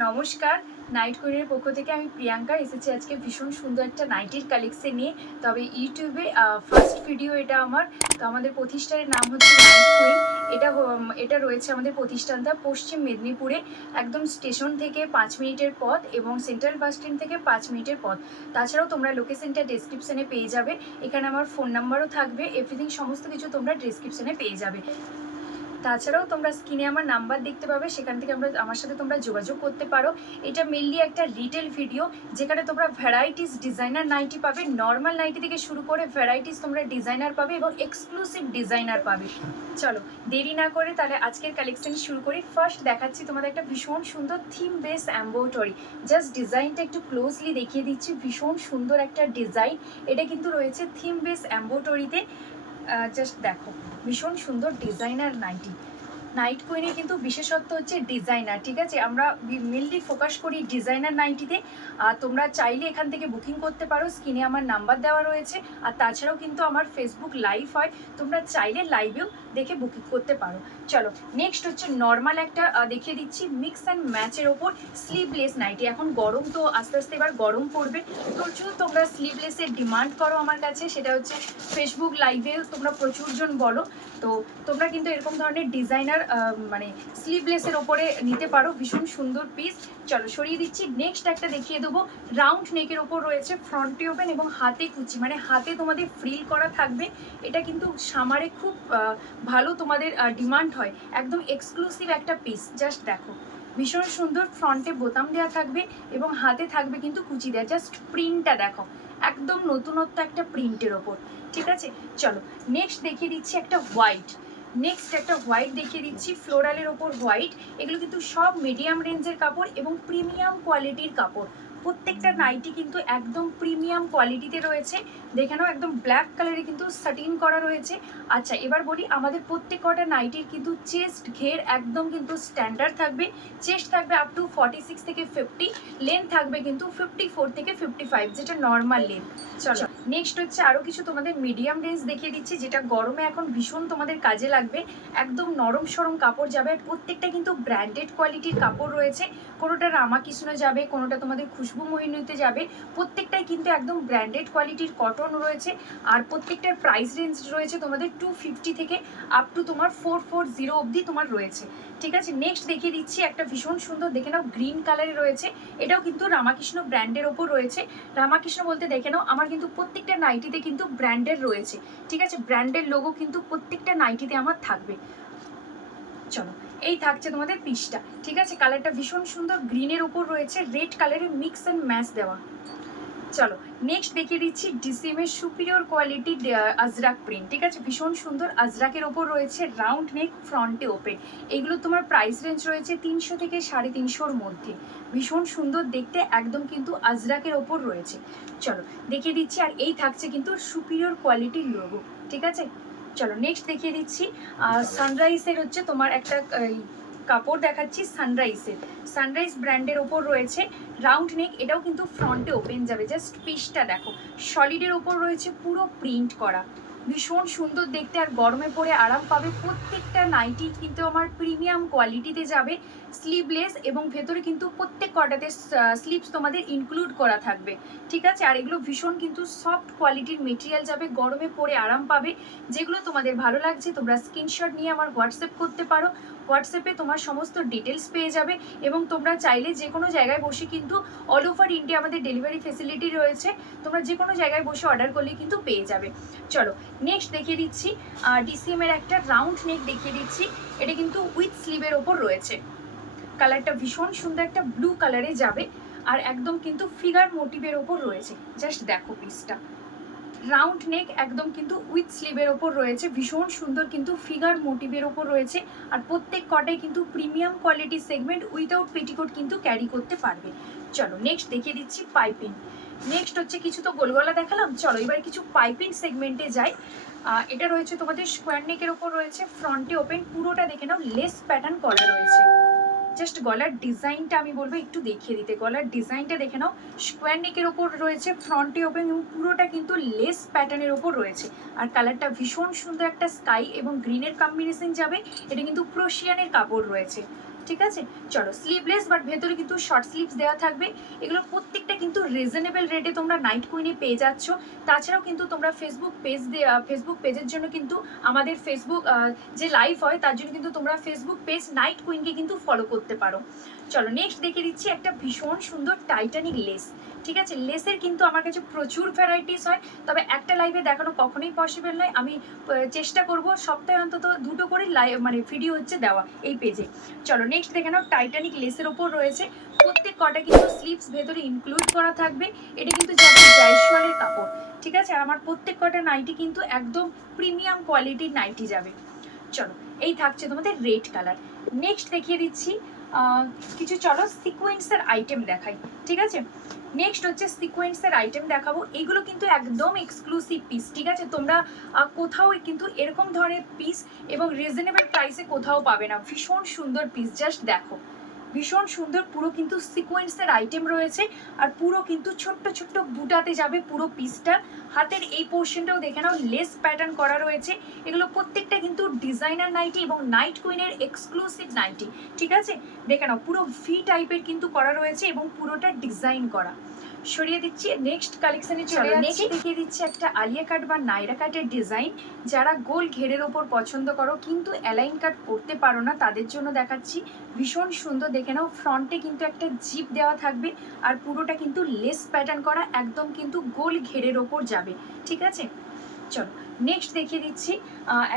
নমস্কার, নাইট কুইনের পক্ষ থেকে আমি প্রিয়াঙ্কা এসেছি আজকে ভীষণ সুন্দর একটা নাইটির কালেকশন নিয়ে। তবে ইউটিউবে ফার্স্ট ভিডিও এটা আমার। তো আমাদের প্রতিষ্ঠানের নাম হচ্ছে নাইট কুইন। এটা রয়েছে আমাদের প্রতিষ্ঠানটা পশ্চিম মেদিনীপুরে, একদম স্টেশন থেকে 5 মিনিটের পথ এবং সেন্ট্রাল বাস স্ট্যান্ড থেকে 5 মিনিটের পথ। তাছাড়াও তোমরা লোকেশনটা ডেসক্রিপশনে পেয়ে যাবে, এখানে আমার ফোন নাম্বারও থাকবে, এভরিথিং সমস্ত কিছু তোমরা ডেসক্রিপশনে পেয়ে যাবে। তাছাড়াও তোমরা স্ক্রিনে আমার নাম্বার দেখতে পাবে, সেখান থেকে আমার সাথে তোমরা যোগাযোগ করতে পারো। এটা মেনলি একটা রিটেল ভিডিও, যেখানে তোমরা ভ্যারাইটিস ডিজাইনার নাইটি পাবে। নর্মাল নাইটি থেকে শুরু করে ভ্যারাইটিস তোমরা ডিজাইনার পাবে এবং এক্সক্লুসিভ ডিজাইনার পাবে। চলো দেরি না করে তাহলে আজকের কালেকশন শুরু করি। ফার্স্ট দেখাচ্ছি তোমাদের একটা ভীষণ সুন্দর থিম বেস এমব্রয়ডারি। জাস্ট ডিজাইনটা একটু ক্লোজলি দেখিয়ে দিচ্ছি, ভীষণ সুন্দর একটা ডিজাইন। এটা কিন্তু রয়েছে থিম বেস এমব্রয়ডারিতে। জাস্ট দেখো, ভীষণ সুন্দর ডিজাইনার নাইটি। নাইট কুইনে কিন্তু বিশেষত্ব হচ্ছে ডিজাইনার, ঠিক আছে? আমরা মেনলি ফোকাস করি ডিজাইনার নাইটিতে। আর তোমরা চাইলে এখান থেকে বুকিং করতে পারো, স্ক্রিনে আমার নাম্বার দেওয়া রয়েছে। আর তাছাড়াও কিন্তু আমার ফেসবুক লাইভ হয়, তোমরা চাইলে লাইভেও দেখে বুকিং করতে পারো। চলো নেক্সট হচ্ছে নর্মাল একটা দেখিয়ে দিচ্ছি মিক্স অ্যান্ড ম্যাচের ওপর স্লিভলেস নাইটি। এখন গরম তো আস্তে আস্তে এবার গরম পড়বে, প্রচুর তোমরা স্লিভলেসের ডিমান্ড করো আমার কাছে, সেটা হচ্ছে ফেসবুক লাইভে তোমরা প্রচুরজন বলো। তো তোমরা কিন্তু এরকম ধরনের ডিজাইনার মানে স্লিভলেসের ওপরে নিতে পারো, ভীষণ সুন্দর পিস। চলো সরিয়ে দিচ্ছি। নেক্সট একটা দেখিয়ে দেবো, রাউন্ড নেকের ওপর রয়েছে ফ্রন্টে ওপেন এবং হাতে কুচি, মানে হাতে তোমাদের ফ্রিল করা থাকবে। এটা কিন্তু সামারে খুব ভালো তোমাদের ডিমান্ড হয়, একদম এক্সক্লুসিভ একটা পিস। জাস্ট দেখো, ভীষণ সুন্দর। ফ্রন্টে বোতাম দেওয়া থাকবে এবং হাতে থাকবে কিন্তু কুচি দেওয়া। জাস্ট প্রিন্টটা দেখো, একদম নতুনত্ব একটা প্রিন্টের ওপর, ঠিক আছে? চলো নেক্সট দেখিয়ে দিচ্ছি একটা হোয়াইট। দেখিয়ে দিচ্ছি ফ্লোরালের ওপর হোয়াইট। এগুলো কিন্তু সব মিডিয়াম রেঞ্জের কাপড় এবং প্রিমিয়াম কোয়ালিটির কাপড়। প্রত্যেকটা নাইটি কিন্তু একদম প্রিমিয়াম কোয়ালিটিতে রয়েছে। দেখে নাও, একদম ব্ল্যাক কালারে কিন্তু সাটিন করা রয়েছে। আচ্ছা এবার বলি, আমাদের প্রত্যেক কটা নাইটির কিন্তু চেস্ট ঘের একদম কিন্তু স্ট্যান্ডার্ড থাকবে। চেস্ট থাকবে আপ টু 46 থেকে 50, লেন্থ থাকবে কিন্তু 54 থেকে 55, যেটা নর্মাল লেন্থ। চলো নেক্সট হচ্ছে আরও কিছু তোমাদের মিডিয়াম রেঞ্জ দেখিয়ে দিচ্ছি, যেটা গরমে এখন ভীষণ তোমাদের কাজে লাগবে। একদম নরম সরম কাপড় যাবে, আর প্রত্যেকটা কিন্তু ব্র্যান্ডেড কোয়ালিটির কাপড় রয়েছে। কোনোটা রামাকৃষ্ণ যাবে, কোনোটা তোমাদের খুশবু মোহিনীতে যাবে। প্রত্যেকটাই কিন্তু একদম ব্র্যান্ডেড কোয়ালিটির কটন রয়েছে। আর প্রত্যেকটার প্রাইস রেঞ্জ রয়েছে তোমাদের 250 থেকে আপ টু তোমার 440 অবধি তোমার রয়েছে, ঠিক আছে? নেক্সট দেখিয়ে দিচ্ছি একটা ভীষণ সুন্দর, দেখে নাও গ্রিন কালারে রয়েছে। এটাও কিন্তু রামাকৃষ্ণ ব্র্যান্ডের ওপর রয়েছে। রামাকৃষ্ণ বলতে দেখে নাও, আমার কিন্তু প্রত্যেকটা নাইটিতে কিন্তু ব্র্যান্ডের রয়েছে, ঠিক আছে? ব্র্যান্ডের লোগো কিন্তু প্রত্যেকটা নাইটিতে আমার থাকবে। চলো এই থাকছে তোমাদের পিসটা, ঠিক আছে? কালারটা ভীষণ সুন্দর, গ্রিনের ওপর রয়েছে রেড কালারের মিক্স অ্যান্ড ম্যাচ দেওয়া। চলো নেক্সট দেখিয়ে দিচ্ছি ডিসিএমের সুপিরিয়র কোয়ালিটি আজরাক প্রিন্ট, ঠিক আছে? ভীষণ সুন্দর আজরাকের ওপর রয়েছে রাউন্ড নেক, ফ্রন্টে ওপেন। এগুলো তোমার প্রাইস রেঞ্জ রয়েছে 300 থেকে 350-র মধ্যে। ভীষণ সুন্দর দেখতে, একদম কিন্তু আজরাকের ওপর রয়েছে। চলো দেখিয়ে দিচ্ছি। আর এই থাকছে কিন্তু সুপিরিয়র কোয়ালিটির লোগো, ঠিক আছে? চলো নেক্সট দেখিয়ে দিচ্ছি সানরাইজের হচ্ছে তোমার একটা কাপড় দেখাচ্ছি। সানরাইজ ব্র্যান্ডের ওপর রয়েছে রাউন্ড নেক, এটাও কিন্তু ফ্রন্টে ওপেন যাবে। জাস্ট পিসটা দেখো, সলিডের ওপর রয়েছে পুরো প্রিন্ট করা, ভীষণ সুন্দর দেখতে। আর গরমে পরে আরাম পাবে। প্রত্যেকটা নাইটি কিন্তু আমার প্রিমিয়াম কোয়ালিটিতে যাবে, স্লিভলেস এবং ভেতরে কিন্তু প্রত্যেক কটাতে স্লিভস তোমাদের ইনক্লুড করা থাকবে, ঠিক আছে? আর এগুলো ভীষণ কিন্তু সফট কোয়ালিটির মেটেরিয়াল যাবে, গরমে পরে আরাম পাবে। যেগুলো তোমাদের ভালো লাগছে তোমরা স্ক্রিনশট নিয়ে আমার হোয়াটসঅ্যাপ করতে পারো। হোয়াটসঅ্যাপে তোমার সমস্ত ডিটেলস পেয়ে যাবে এবং তোমরা চাইলে যে কোনো জায়গায় বসে কিন্তু অল ওভার ইন্ডিয়া আমাদের ডেলিভারি ফেসিলিটি রয়েছে। তোমরা যে কোনো জায়গায় বসে অর্ডার করলে কিন্তু পেয়ে যাবে। চলো নেক্সট দেখিয়ে দিচ্ছি ডিসিএমের একটা রাউন্ড নেক দেখিয়ে দিচ্ছি। এটা কিন্তু উইথ স্লিভের ওপর রয়েছে। কালারটা ভীষণ সুন্দর, একটা ব্লু কালারে যাবে। আর একদম কিন্তু ফিগার মোটিভের ওপর রয়েছে। জাস্ট দেখো পিসটা, রাউন্ড নেক একদম কিন্তু উইথ স্লিভের ওপর রয়েছে, ভীষণ সুন্দর কিন্তু ফিগার মোটিভের ওপর রয়েছে। আর প্রত্যেক কটাই কিন্তু premium quality segment, without petticoat কিন্তু ক্যারি করতে পারবে। চলো নেক্সট দেখিয়ে দিচ্ছি পাইপিং। নেক্সট হচ্ছে, কিছু তো গোলগলা দেখালাম, চলো এবার কিছু পাইপিং সেগমেন্টে যাই। এটা রয়েছে তোমাদের স্কোয়ার নেকের ওপর রয়েছে, ফ্রন্টে ওপেন, পুরোটা দেখে নাও লেস প্যাটার্ন করা রয়েছে। জাস্ট গলার ডিজাইনটা আমি বলবো একটু দেখিয়ে দিতে। গলার ডিজাইনটা দেখে নাও, স্কোয়ার নেকের ওপর রয়েছে, ফ্রন্টে ওপেন এবং পুরোটা কিন্তু লেস প্যাটার্নের ওপর রয়েছে। আর কালারটা ভীষণ সুন্দর, একটা স্কাই এবং গ্রিনের কম্বিনেশন যাবে। এটা কিন্তু প্রোশিয়ানের কাপড় রয়েছে। ঠিক আছে। চলো স্লিভলেস বাট ভেতরে কিন্তু শর্ট স্লিভস দেওয়া থাকবে। এগুলো প্রত্যেকটা কিন্তু রিজনেবল রেটে তোমরা নাইট কুইনে পেয়ে যাচ্ছ। তাছাড়াও কিন্তু তোমরা ফেসবুক পেজের জন্য কিন্তু আমাদের ফেসবুক যে লাইভ হয় তার জন্য কিন্তু তোমরা ফেসবুক পেজ নাইট কুইনকে কিন্তু ফলো করতে পারো। চলো নেক্সট দেখে দিচ্ছি একটা ভীষণ সুন্দর টাইটানিক লেস। ঠিক আছে, লেসের কিন্তু আমার কাছে প্রচুর ভ্যারাইটিস হয়, তবে একটা লাইভে দেখানো কখনোই পসিবল নয়। আমি চেষ্টা করব সপ্তাহে অন্তত দুটো করে লাইভ মানে ভিডিও হচ্ছে দেওয়া এই পেজে। চলো নেক্সট দেখে নাও, টাইটানিক লেসের ওপর রয়েছে প্রত্যেক কটা কিন্তু স্লিভস ভেতরে ইনক্লুড করা থাকবে। এটা কিন্তু যাবে জায়সওয়ালের কাপড়। ঠিক আছে, আর আমার প্রত্যেক কটা নাইটি কিন্তু একদম প্রিমিয়াম কোয়ালিটির নাইটি যাবে। চলো এই থাকছে তোমাদের রেড কালার। নেক্সট দেখিয়ে দিচ্ছি কিছু, চলো সিকোয়েন্সের আইটেম দেখাই। ঠিক আছে, নেক্সট হচ্ছে সিকোয়েন্সের আইটেম দেখাবো। এগুলো কিন্তু একদম এক্সক্লুসিভ পিস। ঠিক আছে, তোমরা কোথাও কিন্তু এরকম ধরনের পিস এবং রিজনেবল প্রাইসে কোথাও পাবে না। ভীষণ সুন্দর পিস, জাস্ট দেখো ভীষণ সুন্দর। পুরো কিন্তু সিকোয়েন্সের আইটেম রয়েছে আর পুরো কিন্তু ছোট্ট ছোট্ট বুটাতে যাবে পুরো পিসটা। হাতের এই পোর্শনটাও দেখে নাও লেস প্যাটার্ন করা রয়েছে। এগুলো প্রত্যেকটা কিন্তু ডিজাইনার নাইটি এবং নাইট কুইনের এক্সক্লুসিভ নাইটি। ঠিক আছে, দেখে নাও পুরো ভি টাইপের কিন্তু করা রয়েছে এবং পুরোটা ডিজাইন করা। সরিয়ে দিচ্ছি, নেক্সট কালেকশনে চলে যাচ্ছি। নেক্সট দেখিয়ে দিচ্ছি একটা আলিয়া কাট বা নাইরা কাটের ডিজাইন। যারা গোল ঘেরের ওপর পছন্দ করো কিন্তু অ্যালাইন কাট করতে পারো না তাদের জন্য দেখাচ্ছি। ভীষণ সুন্দর, দেখে নাও ফ্রন্টে কিন্তু একটা জিপ দেওয়া থাকবে আর পুরোটা কিন্তু লেস প্যাটার্ন করা, একদম কিন্তু গোল ঘেরের ওপর যাবে। ঠিক আছে, চলো নেক্সট দেখিয়ে দিচ্ছি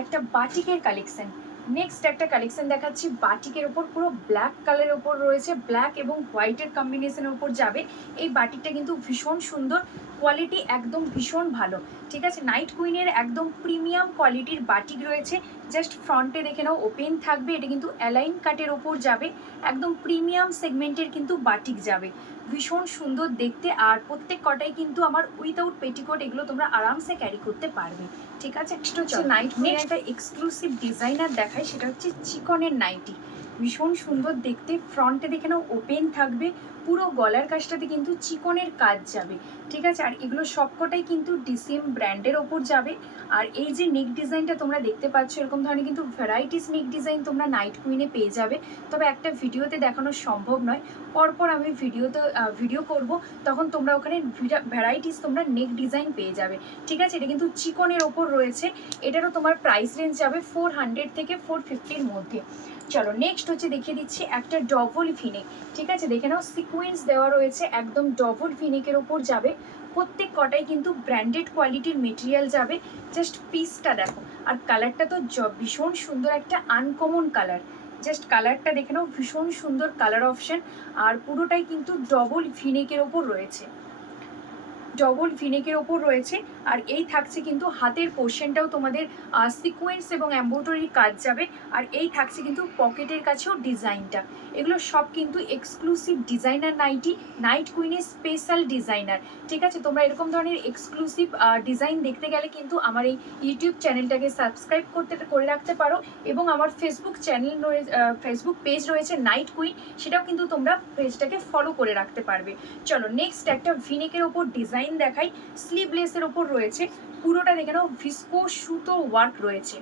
একটা বাটিকের কালেকশন। নেক্সট একটা কালেকশন দেখাচ্ছি বাটিকের ওপর, পুরো ব্ল্যাক কালারের ওপর রয়েছে, ব্ল্যাক এবং হোয়াইটের কম্বিনেশনের ওপর যাবে। এই বাটিকটা কিন্তু ভীষণ সুন্দর, কোয়ালিটি একদম ভীষণ ভালো। ঠিক আছে, নাইট কুইনের একদম প্রিমিয়াম কোয়ালিটির বাটিক রয়েছে। জাস্ট ফ্রন্টে দেখে নাও ওপেন থাকবে, এটা কিন্তু অ্যালাইন কাটের ওপর যাবে, একদম প্রিমিয়াম সেগমেন্টের কিন্তু বাটিক যাবে। ভীষণ সুন্দর দেখতে, আর প্রত্যেক কটাই কিন্তু আমার উইথাউট পেটিকোট, এগুলো তোমরা আরামসে ক্যারি করতে পারবে। ঠিক আছে, নেক্সট হচ্ছে নাইট কুইনের একটা এক্সক্লুসিভ ডিজাইনার দেখাই, সেটা হচ্ছে চিকনের নাইটি। ভীষণ সুন্দর দেখতে, ফ্রন্টে দেখে নাও ওপেন থাকবে, পুরো গলার কাজটাতে কিন্তু চিকনের কাজ যাবে। ঠিক আছে, আর এগুলো সবকটাই কিন্তু ডিসিএম ব্র্যান্ডের ওপর যাবে। আর এই যে নেক ডিজাইনটা তোমরা দেখতে পাচ্ছ, এরকম ধরনের কিন্তু ভ্যারাইটিস নেক ডিজাইন তোমরা নাইট কুইনে পেয়ে যাবে। তবে একটা ভিডিওতে দেখানো সম্ভব নয়, পরপর আমি ভিডিও করব, তখন তোমরা ওখানে ভ্যারাইটিস তোমরা নেক ডিজাইন পেয়ে যাবে। ঠিক আছে, এটা কিন্তু চিকনের ওপর রয়েছে। এটারও তোমার প্রাইস রেঞ্জ যাবে 400 থেকে 450-র মধ্যে। চলো নেক্সট হচ্ছে দেখিয়ে দিচ্ছি একটা ডবল ভিনেক। ঠিক আছে, দেখে নাও সিকোয়েন্স দেওয়া রয়েছে, একদম ডবল ভিনেকের ওপর যাবে। প্রত্যেক কটাই কিন্তু ব্র্যান্ডেড কোয়ালিটির মেটেরিয়াল যাবে। জাস্ট পিসটা দেখো, আর কালারটা তো ভীষণ সুন্দর, একটা আনকমন কালার। জাস্ট কালারটা দেখে নাও, ভীষণ সুন্দর কালার অপশন। আর পুরোটাই কিন্তু ডবল ভিনেকের ওপর রয়েছে, ডবল ভিনেকের ওপর রয়েছে। আর এই থাকছে কিন্তু হাতের পোর্শনটাও তোমাদের সিকোয়েন্স এবং এমব্রয়ডারি কাজ যাবে। আর এই থাকছে কিন্তু পকেটের কাছেও ডিজাইনটা। এগুলো সব কিন্তু এক্সক্লুসিভ ডিজাইনার নাইটি, নাইট কুইনের স্পেশাল ডিজাইনার। ঠিক আছে, তোমরা এরকম ধরনের এক্সক্লুসিভ ডিজাইন দেখতে গেলে কিন্তু আমার এই ইউটিউব চ্যানেলটাকে সাবস্ক্রাইব করে রাখতে পারো, এবং আমার ফেসবুক পেজ রয়েছে নাইট কুইন, সেটাও কিন্তু তোমরা পেজটাকে ফলো করে রাখতে পারবে। চলো নেক্সট একটা ভিনেকের ওপর ডিজাইন দেখাই, স্লিভলেসের ওপর রয়েছে। পুরোটা দেখে নাও ভিসকো সুতো ওয়ার্ক রয়েছে,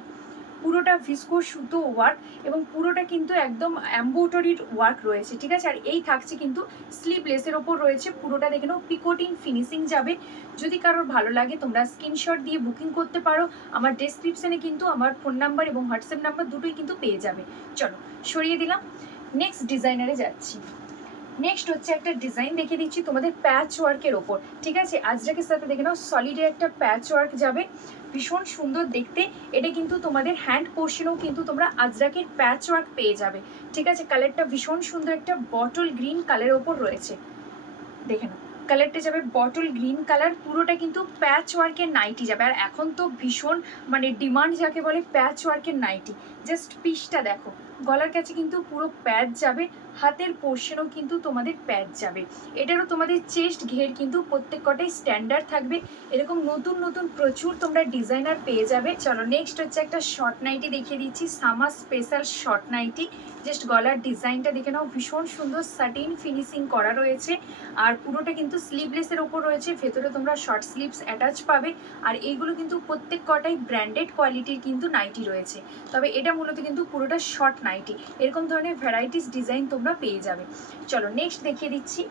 পুরোটা ভিসকো সুতো ওয়ার্ক এবং পুরোটা কিন্তু একদম এমব্রয়ডারির ওয়ার্ক রয়েছে। ঠিক আছে, আর এই থাকছে কিন্তু স্লিভলেসের ওপর রয়েছে, পুরোটা দেখে নাও পিকোটিং ফিনিশিং যাবে। যদি কারোর ভালো লাগে তোমরা স্ক্রিনশট দিয়ে বুকিং করতে পারো। আমার ডেসক্রিপশনে কিন্তু আমার ফোন নাম্বার এবং হোয়াটসঅ্যাপ নাম্বার দুটোই কিন্তু পেয়ে যাবে। চলো সরিয়ে দিলাম, নেক্সট ডিজাইনারে যাচ্ছি। নেক্সট হচ্ছে একটা ডিজাইন দেখিয়ে দিচ্ছি তোমাদের প্যাচ ওয়ার্কের ওপর। ঠিক আছে, আজরাকের সাথে দেখে নাও সলিডের একটা প্যাচ ওয়ার্ক যাবে, ভীষণ সুন্দর দেখতে। এটা কিন্তু তোমাদের হ্যান্ড পোর্শনেও কিন্তু তোমরা আজরাকের প্যাচ ওয়ার্ক পেয়ে যাবে। ঠিক আছে, কালারটা ভীষণ সুন্দর, একটা বটল গ্রিন কালারের ওপর রয়েছে। দেখে নাও কালারটা যাবে বটল গ্রিন কালার, পুরোটা কিন্তু প্যাচ ওয়ার্কের নাইটি যাবে। আর এখন তো ভীষণ মানে ডিমান্ড যাকে বলে প্যাচ ওয়ার্কের নাইটি। জাস্ট পিসটা দেখো, গলার কাছে কিন্তু পুরো প্যাচ যাবে, হাতের পোর্শনও কিন্তু তোমাদের প্যাচ যাবে। এটারও তোমাদের চেস্ট ঘের কিন্তু প্রত্যেক কটাই স্ট্যান্ডার্ড থাকবে। এরকম নতুন নতুন প্রচুর তোমরা ডিজাইনার পেয়ে যাবে। চলো নেক্সট হচ্ছে একটা শর্ট নাইটি দেখিয়ে দিচ্ছি, summer special short nightie. Just গলার ডিজাইনটা দেখে নাও, ভীষণ সুন্দর সাটিন ফিনিশিং করা রয়েছে। আর পুরোটা কিন্তু স্লিভলেসের ওপর রয়েছে, ভেতরে তোমরা শর্ট স্লিভস অ্যাটাচ পাবে। আর এইগুলো কিন্তু প্রত্যেক কটাই ব্র্যান্ডেড কোয়ালিটির কিন্তু নাইটি রয়েছে। তবে এটা মূলত কিন্তু পুরোটা শর্ট নাইটি। এরকম ধরনের ভ্যারাইটিস ডিজাইন তোমরা পেয়ে যাবে। চলো নেক্সট দেখিয়ে দিচ্ছি।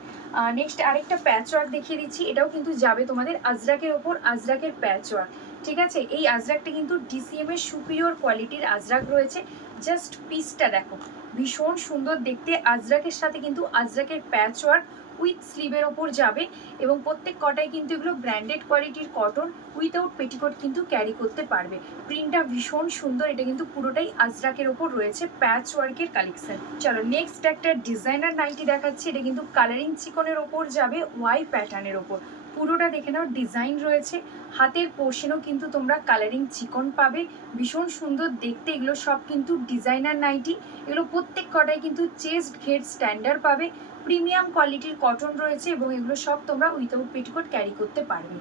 নেক্সট আরেকটা প্যাচ ওয়ার্ক দেখিয়ে দিচ্ছি। এটাও কিন্তু যাবে তোমাদের আজরাকের ওপর, আজরাকের প্যাচ ওয়ার্ক। ঠিক আছে, এই আজরাকটা কিন্তু ডিসিএম এর সুপিরিয়র কোয়ালিটির আজরাক রয়েছে। জাস্ট পিসটা দেখো, ভীষণ সুন্দর দেখতে। আজরাকের সাথে কিন্তু আজরাকের প্যাচ ওয়ার্ক উইথ স্লিভের ওপর যাবে এবং প্রত্যেক কটাই কিন্তু এগুলো ব্র্যান্ডেড কোয়ালিটির কটন, উইথাউট পেটিকোট কিন্তু ক্যারি করতে পারবে। প্রিন্টটা ভীষণ সুন্দর, এটা কিন্তু পুরোটাই আজরাকের ওপর রয়েছে, প্যাচ ওয়ার্কের কালেকশন। চলো নেক্সট একটা ডিজাইনার নাইটি দেখাচ্ছি। এটা কিন্তু কালারিং চিকনের ওপর যাবে, ওয়াই প্যাটার্নের ওপর। পুরোটা দেখে নাও, ডিজাইন রয়েছে। হাতের পোর্শনও কিন্তু তোমরা কালারিং চিকন পাবে, ভীষণ সুন্দর দেখতে। এগুলো সব কিন্তু ডিজাইনার নাইটি। এগুলো প্রত্যেক কটাই কিন্তু চেস্ট ঘের স্ট্যান্ডার্ড পাবে, প্রিমিয়াম কোয়ালিটির কটন রয়েছে এবং এগুলো সব তোমরা উইথাউট পেটিকোট ক্যারি করতে পারবে।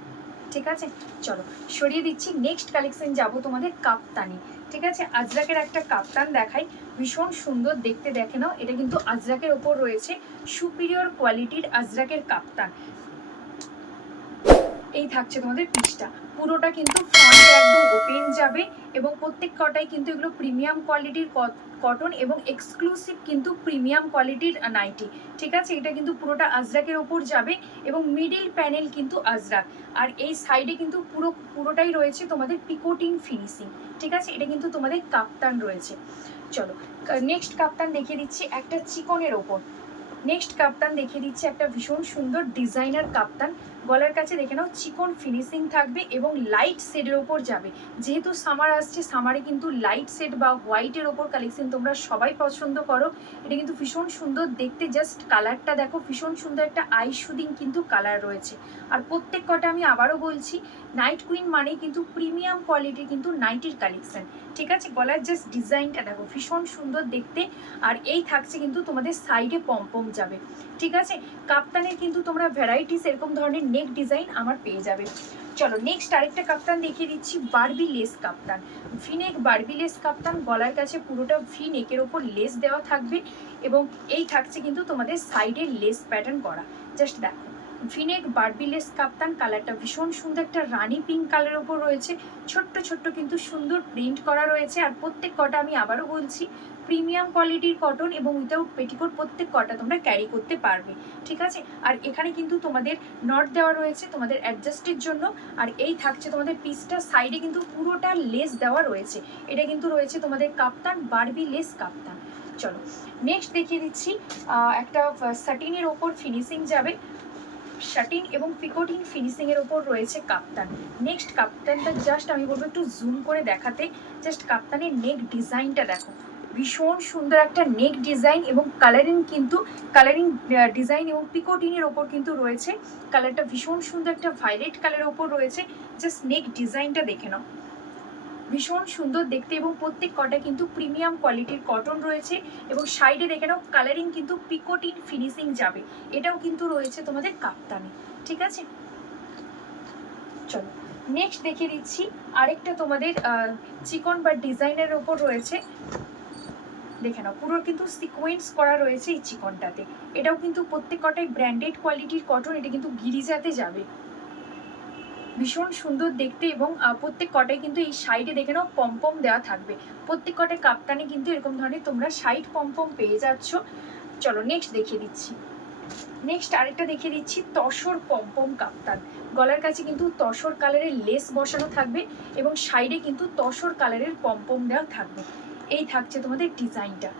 ঠিক আছে, চলো সরিয়ে দিচ্ছি। নেক্সট কালেকশন যাব তোমাদের কাপ্তানি। ঠিক আছে, আজরাকের একটা কাপ্তান দেখাই, ভীষণ সুন্দর দেখতে। দেখে নাও, এটা কিন্তু আজরাকের ওপর রয়েছে, সুপিরিয়র কোয়ালিটির আজরাকের কাপ্তান। এই থাকছে তোমাদের পিসটা, পুরোটা কিন্তু ফ্রন্টে একদম ওপেন যাবে এবং প্রত্যেক কটাই কিন্তু এগুলো প্রিমিয়াম কোয়ালিটির কটন এবং এক্সক্লুসিভ কিন্তু প্রিমিয়াম কোয়ালিটির নাইটি। ঠিক আছে, এটা কিন্তু পুরোটা আজরাকের ওপর যাবে এবং মিডিল প্যানেল কিন্তু আজরাক। আর এই সাইডে কিন্তু পুরোটাই রয়েছে তোমাদের পিকোটিন ফিনিশিং। ঠিক আছে, এটা কিন্তু তোমাদের কাপ্তান রয়েছে। চলো নেক্সট কাপ্তান দেখিয়ে দিচ্ছি একটা চিকনের ওপর। নেক্সট কাপ্তান দেখিয়ে দিচ্ছি একটা ভীষণ সুন্দর ডিজাইনার কাপ্তান। গলার কাছে দেখে নাও, চিকন ফিনিশিং থাকবে এবং লাইট শেডের ওপর যাবে। যেহেতু সামার আসছে, সামারে কিন্তু লাইট শেড বা হোয়াইটের ওপর কালেকশন তোমরা সবাই পছন্দ করো। এটা কিন্তু ভীষণ সুন্দর দেখতে। জাস্ট কালারটা দেখো, ভীষণ সুন্দর একটা আই শুডিং কিন্তু কালার রয়েছে। আর প্রত্যেক কটা আমি আবারও বলছি, নাইট কুইন মানেই কিন্তু প্রিমিয়াম কোয়ালিটির কিন্তু নাইটির কালেকশন। ঠিক আছে, গলার জাস্ট ডিজাইনটা দেখো, ভীষণ সুন্দর দেখতে। আর এই থাকছে কিন্তু তোমাদের সাইডে পম্পম যাবে। ঠিক আছে, কাপ্তানের কিন্তু তোমরা ভ্যারাইটিস এরকম ধরনের নেক ডিজাইন আমার পেয়ে যাবে। চলো নেক্সট আরেকটা কাপ্তান দেখিয়ে দিচ্ছি, বারবি লেস কাপ্তান। ভিনেক বারবি লেস কাপ্তান, গলার কাছে পুরোটা ভি নেকের ওপর লেস দেওয়া থাকবে এবং এই থাকছে কিন্তু তোমাদের সাইডে লেস প্যাটার্ন করা। জাস্ট দেখো, ভিনেক বারবি লেস কাপ্তান। কালারটা ভীষণ সুন্দর একটা রানি পিঙ্ক কালারের ওপর রয়েছে, ছোট্ট ছোট্ট কিন্তু সুন্দর প্রিন্ট করা রয়েছে। আর প্রত্যেক কটা আমি আবারও বলছি, প্রিমিয়াম কোয়ালিটির কটন এবং উইথাউট পেটিকোট প্রত্যেক কটা তোমরা ক্যারি করতে পারবে। ঠিক আছে, আর এখানে কিন্তু তোমাদের নট দেওয়া রয়েছে তোমাদের অ্যাডজাস্টের জন্য। আর এই থাকছে তোমাদের পিসটা, সাইডে কিন্তু পুরোটা লেস দেওয়া রয়েছে। এটা কিন্তু রয়েছে তোমাদের কাপ্তান, বারবি লেস কাপ্তান। চলো নেক্সট দেখিয়ে দিচ্ছি একটা সাটিনের ওপর ফিনিশিং যাবে, শাটিন এবং পিকোটিন ফিনিশিং এর ওপর রয়েছে কাপ্তান। নেক্সট কাপ্তানটা জাস্ট আমি বলবো একটু জুম করে দেখাতে। জাস্ট কাপ্তানের নেক ডিজাইনটা দেখো, ভীষণ সুন্দর একটা নেক ডিজাইন এবং কালারিং ডিজাইন এবং পিকোটিনের ওপর কিন্তু রয়েছে। কালারটা ভীষণ সুন্দর একটা ভায়োলেট কালারের ওপর রয়েছে। জাস্ট নেক ডিজাইনটা দেখে নাও, ভীষণ সুন্দর দেখতে এবং প্রত্যেক কটা কিন্তু প্রিমিয়াম কোয়ালিটির কটন রয়েছে এবং সাইডে দেখে নাও, কালারিং কিন্তু পিকোটিন ফিনিশিং যাবে। এটাও কিন্তু রয়েছে তোমাদের কাপ্তানে। ঠিক আছে, চলো নেক্সট দেখিয়ে দিচ্ছি আরেকটা তোমাদের চিকন বা ডিজাইনের ওপর রয়েছে। দেখে নাও, পুরো কিন্তু সিকোয়েন্স করা রয়েছে এই চিকনটাতে। এটাও কিন্তু প্রত্যেক কটাই ব্র্যান্ডেড কোয়ালিটির কটন। এটা কিন্তু গিরিজাতে যাবে, ভীষণ সুন্দর দেখতে এবং প্রত্যেক কটাই কিন্তু এই সাইডে দেখে নাও পম্পম দেওয়া থাকবে। প্রত্যেক কটাই কাপ্তানে কিন্তু এরকম ধরনের তোমরা সাইড পম্পম পেয়ে যাচ্ছ। চলো নেক্সট দেখিয়ে দিচ্ছি। নেক্সট আরেকটা দেখিয়ে দিচ্ছি, তসর পম্পম কাপ্তান। গলার কাছে কিন্তু তসর কালারের লেস বসানো থাকবে এবং সাইডে কিন্তু তসর কালারের পম্পম দেওয়া থাকবে। এই থাকছে তোমাদের ডিজাইনটা।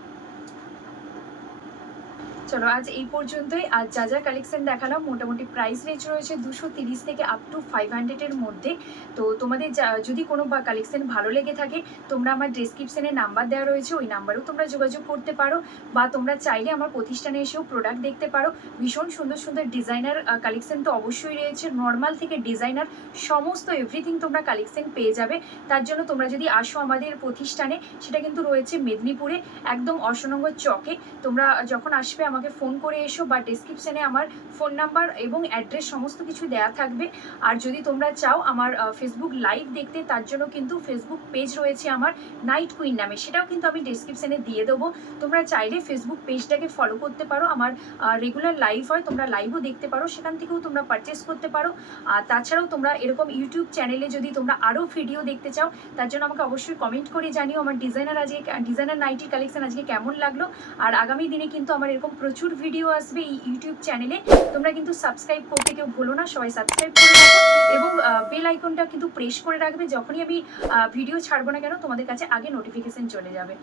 চলো আজ এই পর্যন্তই। আর যা যা কালেকশন দেখালাম মোটামুটি প্রাইস রেঞ্জ রয়েছে 230 থেকে আপ টু 500-এর মধ্যে। তো তোমাদের যদি কোনো বা কালেকশন ভালো লেগে থাকে তোমরা আমার ডেসক্রিপশনে নাম্বার দেওয়া রয়েছে, ওই নাম্বারেও তোমরা যোগাযোগ করতে পারো, বা তোমরা চাইলে আমার প্রতিষ্ঠানে এসেও প্রোডাক্ট দেখতে পারো। ভীষণ সুন্দর সুন্দর ডিজাইনার কালেকশন তো অবশ্যই রয়েছে, নর্মাল থেকে ডিজাইনার সমস্ত এভরিথিং তোমরা কালেকশন পেয়ে যাবে। তার জন্য তোমরা যদি আসো আমাদের প্রতিষ্ঠানে, সেটা কিন্তু রয়েছে মেদিনীপুরে একদম অশোকনগর চকে। তোমরা যখন আসবে আমাকে ফোন করে এসো, বা ডেসক্রিপশনে আমার ফোন নাম্বার এবং অ্যাড্রেস সমস্ত কিছু দেওয়া থাকবে। আর যদি তোমরা চাও আমার ফেসবুক লাইভ দেখতে, তার জন্য কিন্তু ফেসবুক পেজ রয়েছে আমার নাইট কুইন নামে, সেটাও কিন্তু আমি ডেসক্রিপশনে দিয়ে দেবো। তোমরা চাইলে ফেসবুক পেজটাকে ফলো করতে পারো, আমার রেগুলার লাইভ হয়, তোমরা লাইভও দেখতে পারো, সেখান থেকেও তোমরা পারচেস করতে পারো। আর তাছাড়াও তোমরা এরকম ইউটিউব চ্যানেলে যদি তোমরা আরও ভিডিও দেখতে চাও, তার জন্য আমাকে অবশ্যই কমেন্ট করে জানিও আমার ডিজাইনার নাইটির কালেকশন আজকে কেমন লাগলো। আর আগামী দিনে কিন্তু আমার এরকম প্রচুর ভিডিও আসবে এই ইউটিউব চ্যানেলে। তোমরা কিন্তু সাবস্ক্রাইব করতে কেউ ভুলো না, সবাই সাবস্ক্রাইব করে রাখো এবং বেল আইকনটা কিন্তু প্রেস করে রাখবে। যখনই আমি ভিডিও ছাড়বো না কেন তোমাদের কাছে আগে নোটিফিকেশন চলে যাবে।